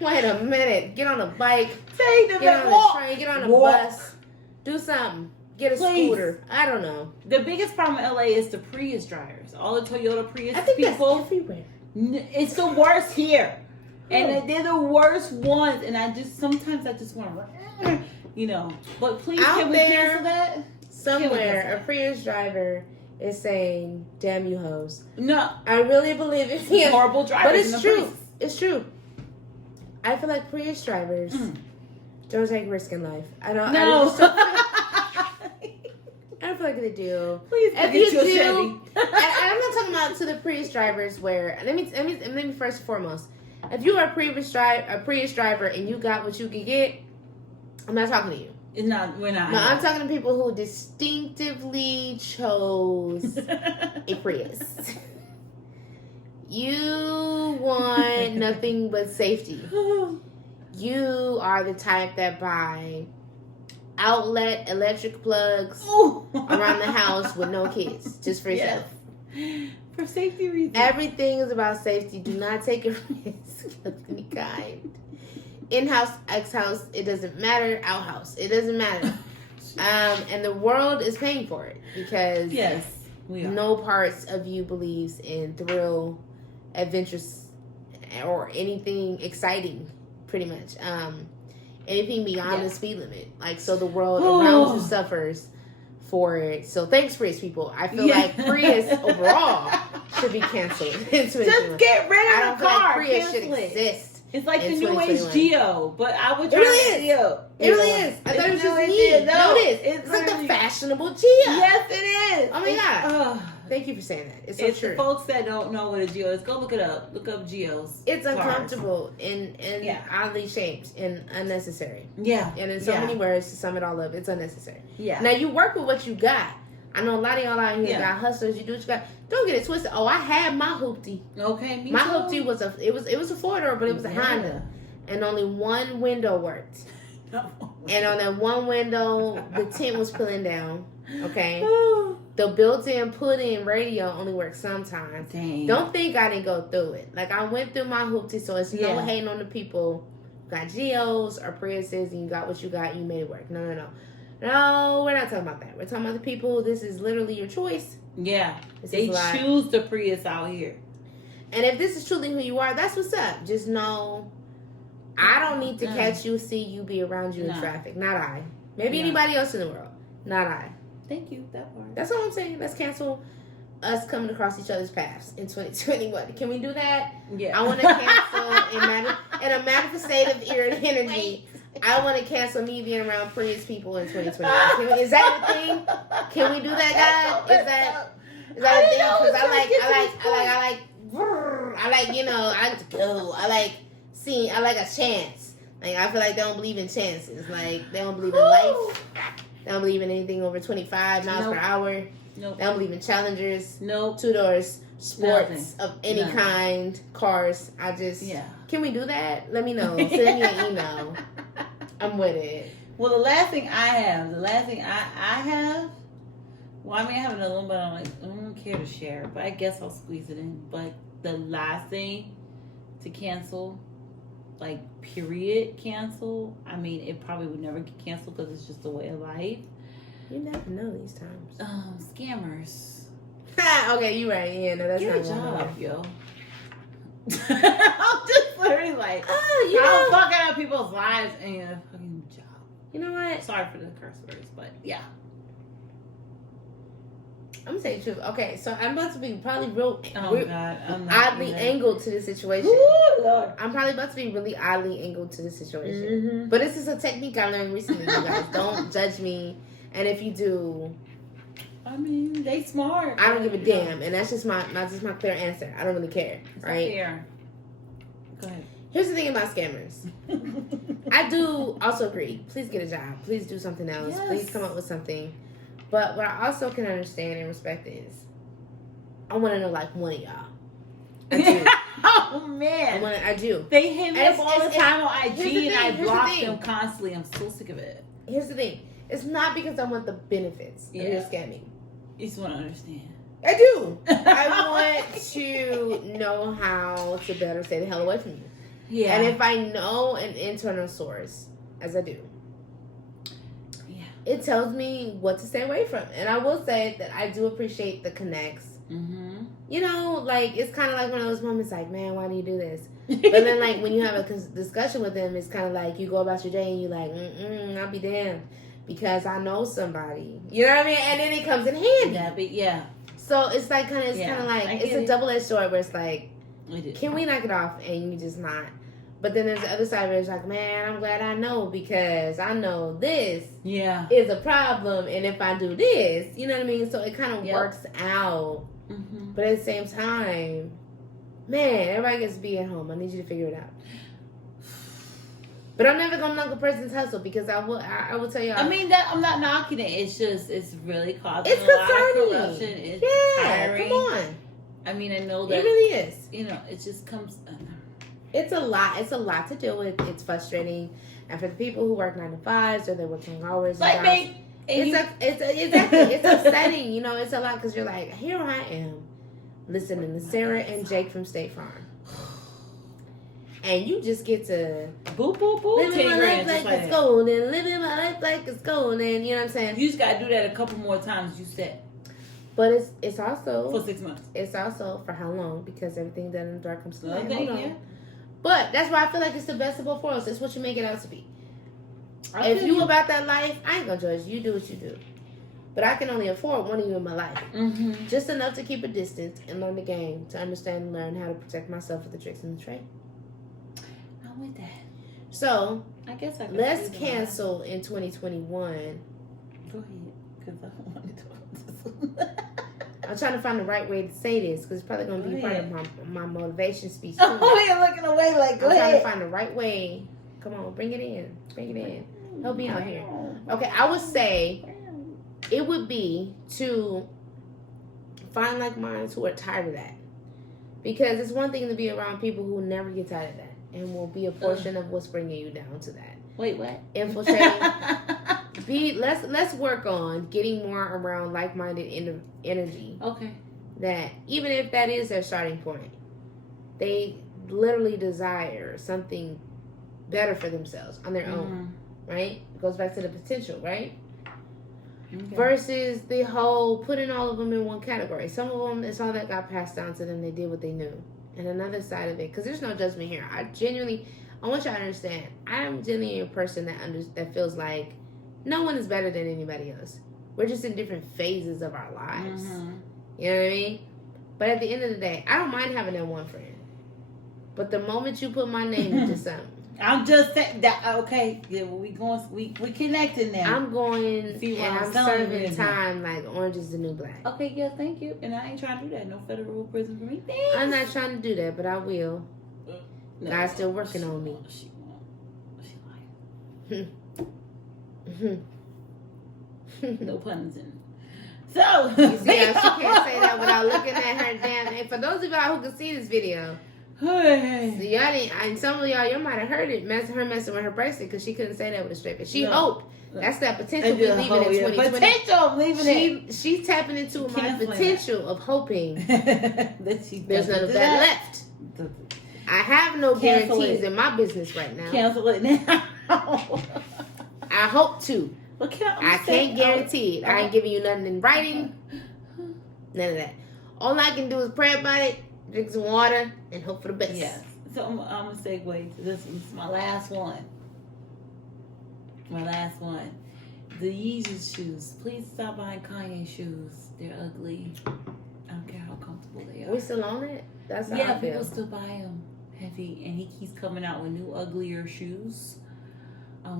Wait a minute. Get on a bike. Take the Get on a train. Get on a bus. Do something. Get a scooter. I don't know. The biggest problem in LA is the Prius drivers. All the Toyota Prius I think people. That's everywhere. It's the worst here. And they're the worst ones. And sometimes I just want to, But please, can we cancel that? Somewhere, a Prius driver is saying, "Damn you hoes." No. I really believe it. Yes. Horrible drivers. But it's true. It's true. I feel like Prius drivers don't take risk in life. I don't. No. I don't feel like they do. Please if you do, and I'm not talking about to the Prius drivers where. Let me first and foremost. If you are a Prius driver and you got what you can get, I'm not talking to you. We're not. No, I'm talking to people who distinctively chose a Prius. You want nothing but safety. You are the type that buy outlet electric plugs around the house with no kids, just for yourself. Yes. For safety reasons. Everything is about safety. Do not take a risk of any kind. In-house, ex-house, it doesn't matter. Outhouse, it doesn't matter. And the world is paying for it because we are. No parts of you believes in thrill, adventures, or anything exciting, pretty much. Anything beyond the speed limit. Like, so the world around you suffers for it. So thanks, Prius people. I feel like Prius overall should be canceled. Just get rid of the car. I don't feel like Prius should exist. It's like the new age Geo, but I would try it Geo. It really is. I thought it was just me. No, it is. It's like the fashionable Geo. Yes, it is. Oh my God. Thank you for saying that. It's so true. The folks that don't know what a Geo is, go look it up. Look up Geos. It's uncomfortable and oddly shaped and unnecessary. Yeah. And in so many words, to sum it all up, it's unnecessary. Yeah. Now, you work with what you got. I know a lot of y'all out here got hustlers. You do what you got. Don't get it twisted. Oh, I had my hoopty. Okay, me my too. hoopty was a 4-door, but it was a Honda, and only one window worked. And on that one window, the tint was pulling down. Okay, the built-in put-in radio only works sometimes. Dang. Don't think I didn't go through it. Like, I went through my hoopty, so it's no hating on the people who got Geos or Priuses and you got what you got. You made it work. No. No, we're not talking about that. We're talking about the people. This is literally your choice. Yeah. They choose the Prius out here. And if this is truly who you are, that's what's up. Just know, I don't need to catch you, see you, be around you in traffic. Not I. Maybe anybody else in the world. Not I. Thank you. That part. That's all I'm saying. Let's cancel us coming across each other's paths in 2021. Can we do that? Yeah. I want to cancel in a manifestative energy. I want to cancel me being around Prius people in 2021. Is that the thing? Can we do that, guys? Is that Is that a thing? Because I like, you know, I go. I like a chance. Like, I feel like they don't believe in chances. Like, they don't believe in life. They don't believe in anything over 25 miles per hour. Nope. They don't believe in challengers. Nope. 2 doors. Sports of any kind. Cars. Can we do that? Let me know. Send me an email. I'm with it. Well, the last thing I have, well, I mean, I have another one, but I don't care to share, but I guess I'll squeeze it in. But the last thing to cancel, like, period cancel, I mean, it probably would never get canceled because it's just a way of life. You never know these times. Scammers. Okay, you're right. Yeah, no, that's Get not a job, one. yo. I'm just literally like, I'm fucking up people's lives and a fucking job. You know what? Sorry for the curse words, but yeah. I'm gonna say the truth. Okay, so I'm about to be probably oddly angled to this situation. Ooh, Lord. I'm probably about to be really oddly angled to this situation. Mm-hmm. But this is a technique I learned recently, you guys. Don't judge me. And if you do, I mean, they smart. I don't give a damn. And that's just my clear answer. I don't really care. It's right? Fair. Go ahead. Here's the thing about scammers. I do also agree. Please get a job. Please do something else. Yes. Please come up with something. But what I also can understand and respect is, I want to know like one of y'all. I do. Oh man, I do. They hit me up all the time on IG, and I block them the constantly. I'm so sick of it. Here's the thing. It's not because I want the benefits of your scamming. You just want to understand. I do. I want to know how to better stay the hell away from you. Yeah. And if I know an internal source, as I do, it tells me what to stay away from. And I will say that I do appreciate the connects. Mm-hmm. You know, like, it's kind of like one of those moments like, man, why do you do this? But then, like, when you have a discussion with them, it's kind of like you go about your day and you're like, I'll be damned. Because I know somebody. You know what I mean? And then it comes in handy. Yeah. So it's like kind of like, it's a double-edged sword where it's like, can we knock it off? And you just not. But then there's the other side where it's like, man, I'm glad I know because I know this is a problem. And if I do this, you know what I mean? So it kind of works out. Mm-hmm. But at the same time, man, everybody gets to be at home. I need you to figure it out. But I'm never gonna knock a person's hustle because I will tell y'all. I mean, that I'm not knocking it. It's just it's really causing it's a concerning. lot of corruption. It's tiring. Come on. I mean, I know that it really is. You know, it just comes. It's a lot. It's a lot to deal with. It's frustrating, and for the people who work 9 to 5s or they work long hours, like me. It's upsetting. You know, it's a lot because you're like, here I am, listening to Sarah and Jake from State Farm. And you just get to boop, boop, boop, living my life like it's golden, living my life like it's golden. You know what I'm saying? You just gotta do that a couple more times. You said, but it's also for 6 months. It's also for how long? Because everything done in the dark comes to light. Yeah. But that's why I feel like it's the best of both worlds. It's what you make it out to be. If you about that life, I ain't gonna judge. You do what you do. But I can only afford one of you in my life. Mm-hmm. Just enough to keep a distance and learn the game, to understand and learn how to protect myself with the tricks and the trade. With that. So, I guess let's cancel in 2021. Go ahead, because I don't want to talk about this. I'm trying to find the right way to say this because it's probably going to be part of my motivation speech. Oh, you're looking away like, go ahead. I'm trying to find the right way. Come on, bring it in. Bring it in. Help me out here. Okay, I would say it would be to find like minds who are tired of that. Because it's one thing to be around people who never get tired of that. And will be a portion of what's bringing you down to that. Wait, what? Infiltrating. Let's work on getting more around like-minded energy. Okay. That even if that is their starting point, they literally desire something better for themselves on their own. Right? It goes back to the potential, right? Okay. Versus the whole putting all of them in one category. Some of them, it's all that got passed down to them. They did what they knew. And another side of it, because there's no judgment here. I want y'all to understand, I am genuinely a person that feels like no one is better than anybody else. We're just in different phases of our lives. Mm-hmm. You know what I mean? But at the end of the day, I don't mind having that one friend. But the moment you put my name into something, I'm just saying that. Okay, yeah, well, we connected now. I'm going See, and I'm serving time like Orange is the New Black. Okay, yeah, thank you. And I ain't trying to do that. No federal prison for me. Thanks. I'm not trying to do that, but I will. No, God's still working on me. She lying. No pun intended. So You see how she can't say that without looking at her damn. And for those of y'all who can see this video, so y'all didn't. And some of y'all might have heard it. Her messing with her bracelet because she couldn't say that with a straight face. She hoped. That's that potential we leaving in 2020. Potential of leaving it. She's tapping into my potential of hoping there's none of that left. I have no guarantees in my business right now. Cancel it now. I hope to. I can't guarantee it. I ain't giving you nothing in writing. None of that. All I can do is pray about it, drink some water, and hope for the best. Yes. So I'm going to segue to this one. This is my last one. The Yeezy shoes. Please stop buying Kanye shoes. They're ugly. I don't care how comfortable they are. We still on it? That's how I feel. People still buy them heavy, and he keeps coming out with new uglier shoes.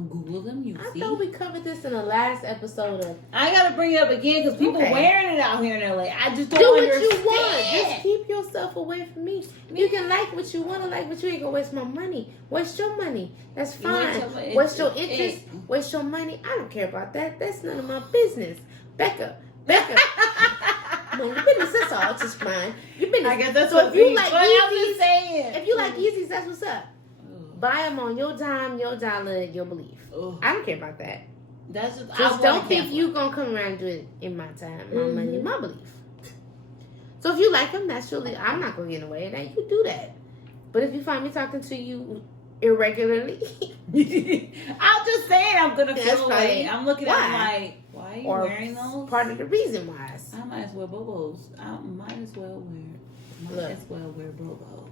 Google them. I thought we covered this in the last episode of. I gotta bring it up again because people wearing it out here in LA. I just don't do understand. What you want. Just keep yourself away from me. You can like what you want to like, but you ain't gonna waste my money. Waste your money. That's fine. Waste your interest. Waste your money. I don't care about that. That's none of my business. Becca. Well, your business, that's all. It's just fine. Your business. I guess that's so if you like Yeezys, if you like Yeezys, that's what's up. Buy them on your dime, your dollar, your belief. I don't care about that. That's just don't think you gonna come around and do it in my time, my money, my belief. So if you like them, that's your. I'm not gonna get in the way of that. You do that. But if you find me talking to you irregularly, I'm just saying I'm gonna feel like I'm looking at like, why are you wearing those? Part of the reason why. I might as well bobos. I might as well wear bobos.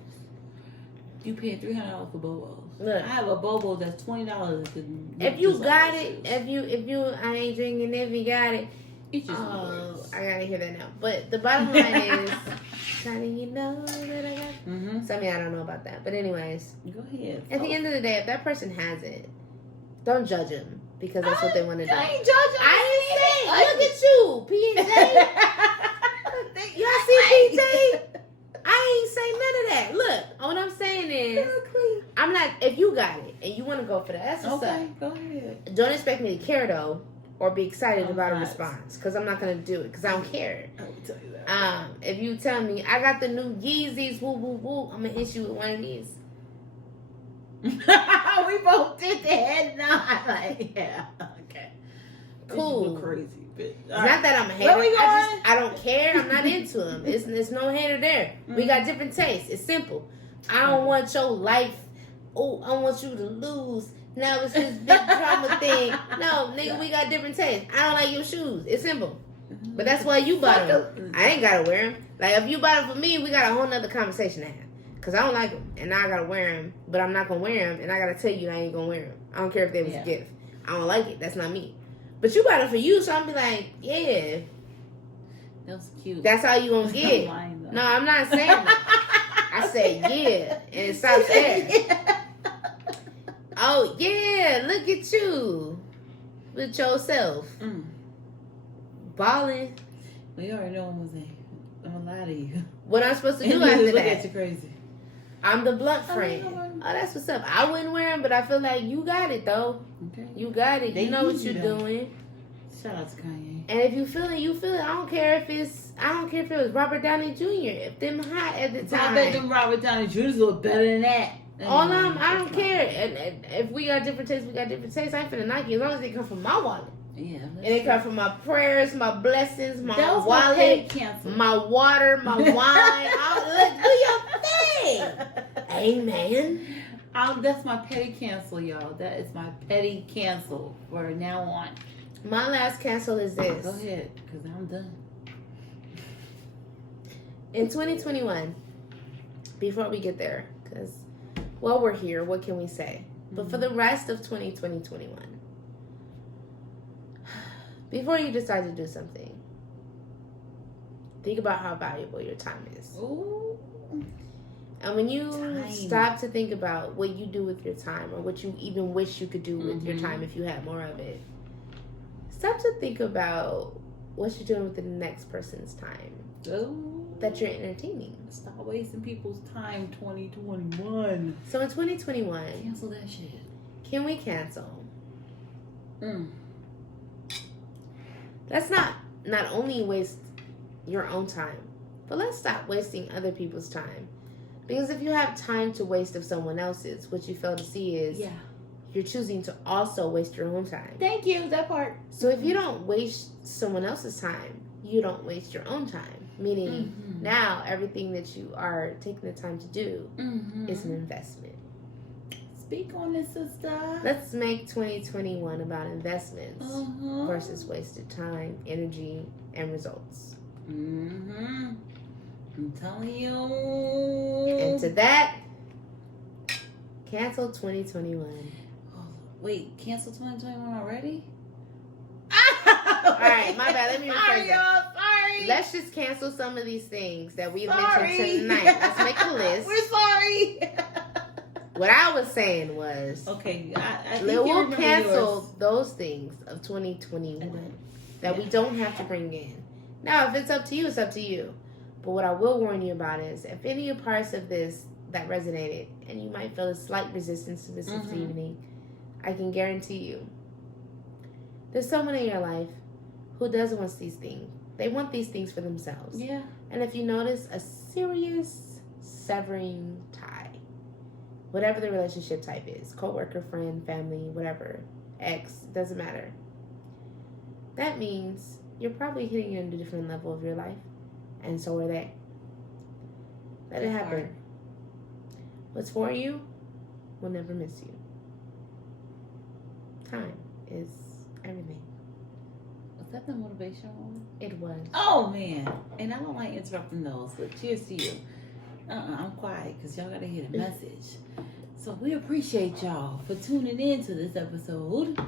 You paying $300 for bobos. Look, I have a bobo that's $20. If you got it, if you, I ain't drinking. If you got it, I gotta hear that now. But the bottom line is, Johnny, you know that I got. Something I don't know about that. But anyways, go ahead. At the end of the day, if that person has it, don't judge them because that's what they want to do. I ain't judging. I ain't saying. Look at you, PJ. Y'all see PJ? I ain't say none of that. Look, all I'm saying is, I'm not. If you got it and you want to go for that, that's what's up. Go ahead. Don't expect me to care though, or be excited about a response, because I'm not gonna do it, because I don't care. I will tell you that. If you tell me I got the new Yeezys, woo woo woo, I'm gonna hit you with one of these. We both did the head nod. Like, yeah, okay, cool. Crazy. It's not that I'm a hater. I don't care. I'm not into them. It's no hater there. We got different tastes. It's simple. I don't want your life. Oh, I want you to lose. Now it's this big drama thing. No, nigga, we got different tastes. I don't like your shoes. It's simple. But that's why you bought them. I ain't gotta wear them. Like if you bought them for me, we got a whole nother conversation to have. Cause I don't like them, and now I gotta wear them. But I'm not gonna wear them, and I gotta tell you I ain't gonna wear them. I don't care if they was a gift. I don't like it. That's not me. But you bought it for you, so I'm be like, yeah. That was cute. That's how you gonna get. No, I'm not saying that. I said yeah, and it stops there. Oh yeah, look at you with yourself, balling. Well, you already know what I'm saying. I'm gonna lie to you. What I'm supposed to do after that? Look at you crazy. I'm the blunt friend. Oh, that's what's up. I wouldn't wear them, but I feel like you got it though. Okay. You got it. You know what you're doing. Shout out to Kanye. And if you feel it, you feel it. I don't care if it was Robert Downey Jr. If them hot at the time. I bet them Robert Downey Jr.'s look better than that. I don't care. And if we got different tastes, we got different tastes. I ain't finna knock you as long as they come from my wallet. Yeah. And they come from my prayers, my blessings, my wallet, my water, my wine. Do your thing. Amen. That's my petty cancel, y'all. That is my petty cancel for now on. My last cancel is this. Go ahead, because I'm done. In 2021, before we get there, because, well, we're here. What can we say? But for the rest of 2021, before you decide to do something, think about how valuable your time is. Ooh. And when you Time. stop to think about what you do with your time or what you even wish you could do with your time if you had more of it, stop to think about what you're doing with the next person's time that you're entertaining. Stop wasting people's time, 2021. So in 2021, Cancel that shit. can we cancel? Let's not only waste your own time, but let's stop wasting other people's time. Because if you have time to waste of someone else's, what you fail to see is you're choosing to also waste your own time. Thank you, that part. So if you don't waste someone else's time, you don't waste your own time. Meaning now everything that you are taking the time to do is an investment. Speak on it, sister. Let's make 2021 about investments versus wasted time, energy, and results. I'm telling you. And to that, cancel 2021. Wait, cancel 2021 already? Alright, my bad. Let me rephrase it. Sorry. Let's just cancel some of these things that we mentioned tonight. Let's make a list. We're sorry. What I was saying was, okay, I think we'll cancel those things of 2021 that we don't have to bring in. Now, if it's up to you, it's up to you. But what I will warn you about is, if any parts of this that resonated, and you might feel a slight resistance to this evening, I can guarantee you, there's someone in your life who doesn't want these things. They want these things for themselves. Yeah. And if you notice a serious severing tie, whatever the relationship type is, coworker, friend, family, whatever, ex, doesn't matter. That means you're probably hitting a different level of your life, and so are they. Let it happen. What's for you will never miss you. Time is everything. Was that the motivational one? It was. Oh, man. And I don't like interrupting those, but cheers to you. I'm quiet because y'all got to hear the message. So we appreciate y'all for tuning in to this episode.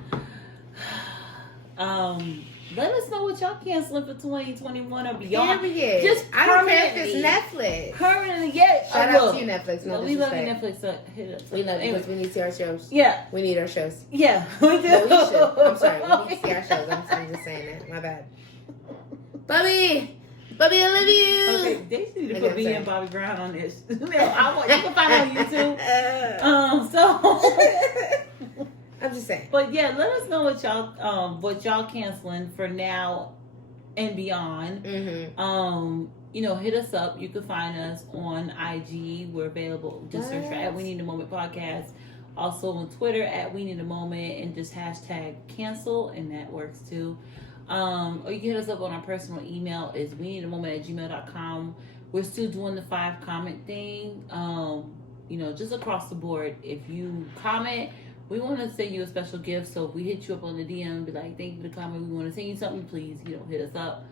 Let us know what y'all canceling for 2021 or beyond. Period. Just I don't care if it's Netflix. Permanently, yeah. Shout out to you, Netflix. No, we love you, Netflix. So hit us. We love you because we need to see our shows. Yeah. We need our shows. Yeah, we do. No, we should. I'm sorry. We need to see our shows. I'm just saying that. My bad. Bobby, I love you. Okay, they need to put me and Bobby Brown on this. You can find it on YouTube. So I'm just saying. But yeah, let us know what y'all canceling for now and beyond. Hit us up. You can find us on IG. We're available. Just search for @We Need a Moment Podcast. Also on Twitter @We Need a Moment, and just hashtag cancel, and that works too. Or you can hit us up on our personal email is weneedamoment@gmail.com. We're still doing the 5 comment thing. Just across the board. If you comment, we want to send you a special gift. So if we hit you up on the DM, be like, thank you for the comment, we want to send you something, please, hit us up.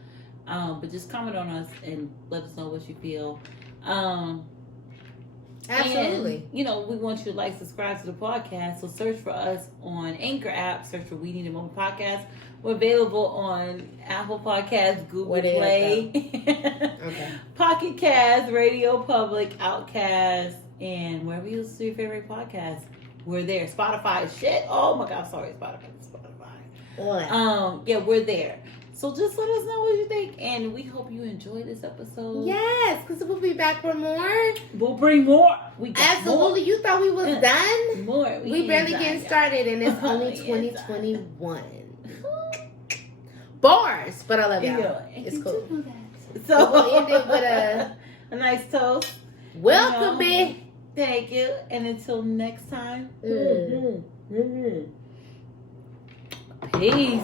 But just comment on us and let us know what you feel. Absolutely. And, we want you to subscribe to the podcast. So search for us on Anchor app. Search for We Need a Moment Podcast. We're available on Apple Podcasts, Google Play, PocketCasts, RadioPublic, Outcast, and wherever you listen to your favorite podcast. We're there. Spotify. Shit. Oh my God. Sorry, Spotify. We're there. So just let us know what you think, and we hope you enjoyed this episode. Yes, because we'll be back for more. We'll bring more. We got absolutely. More. You thought we was done? More. We barely getting started, and it's only 2021. Bars, but I love y'all. It's cool. So we'll end it with a nice toast. Welcome, me. Thank you, and until next time. Peace.